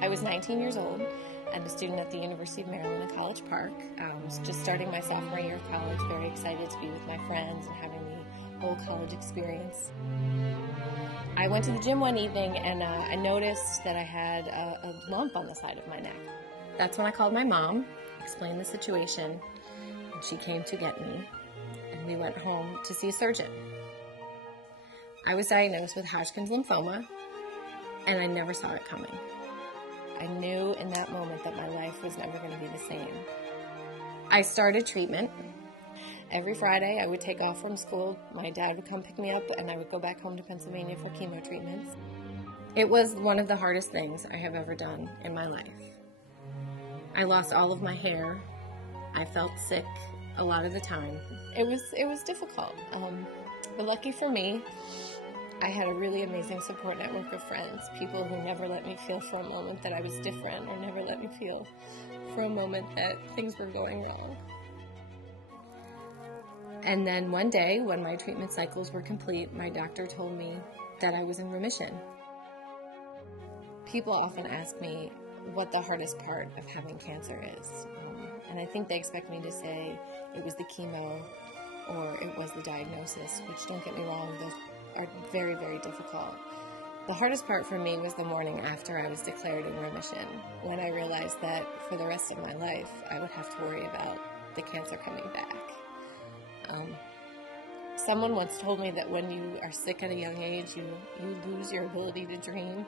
I was 19 years old and a student at the University of Maryland in College Park. I was just starting my sophomore year of college, very excited to be with my friends and having the whole college experience. I went to the gym one evening and I noticed that I had a lump on the side of my neck. That's when I called my mom, explained the situation, and she came to get me, and we went home to see a surgeon. I was diagnosed with Hodgkin's lymphoma, and I never saw it coming. I knew in that moment that my life was never going to be the same. I started treatment. Every Friday I would take off from school, my dad would come pick me up, and I would go back home to Pennsylvania for chemo treatments. It was one of the hardest things I have ever done in my life. I lost all of my hair. I felt sick a lot of the time. It was difficult, but lucky for me, I had a really amazing support network of friends, people who never let me feel for a moment that I was different or never let me feel for a moment that things were going wrong. And then one day, when my treatment cycles were complete, my doctor told me that I was in remission. People often ask me what the hardest part of having cancer is, and I think they expect me to say it was the chemo or it was the diagnosis, which, don't get me wrong, those are very, very difficult. The hardest part for me was the morning after I was declared in remission, when I realized that for the rest of my life I would have to worry about the cancer coming back. Someone once told me that when you are sick at a young age, you lose your ability to dream,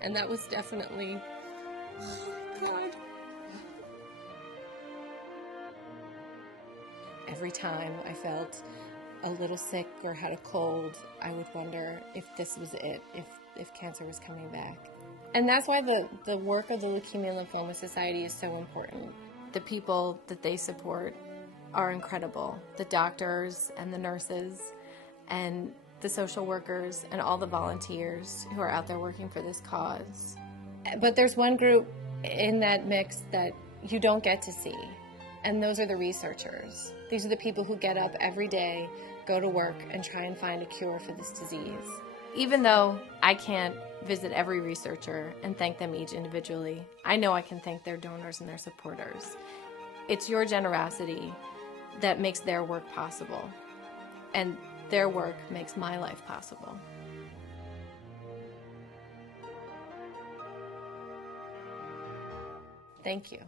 and that was definitely, oh God. Every time I felt a little sick or had a cold, I would wonder if this was it, if cancer was coming back. And that's why the work of the Leukemia Lymphoma Society is so important. The people that they support are incredible. The doctors and the nurses and the social workers and all the volunteers who are out there working for this cause. But there's one group in that mix that you don't get to see, and those are the researchers. These are the people who get up every day, go to work, and try and find a cure for this disease. Even though I can't visit every researcher and thank them each individually, I know I can thank their donors and their supporters. It's your generosity that makes their work possible, and their work makes my life possible. Thank you.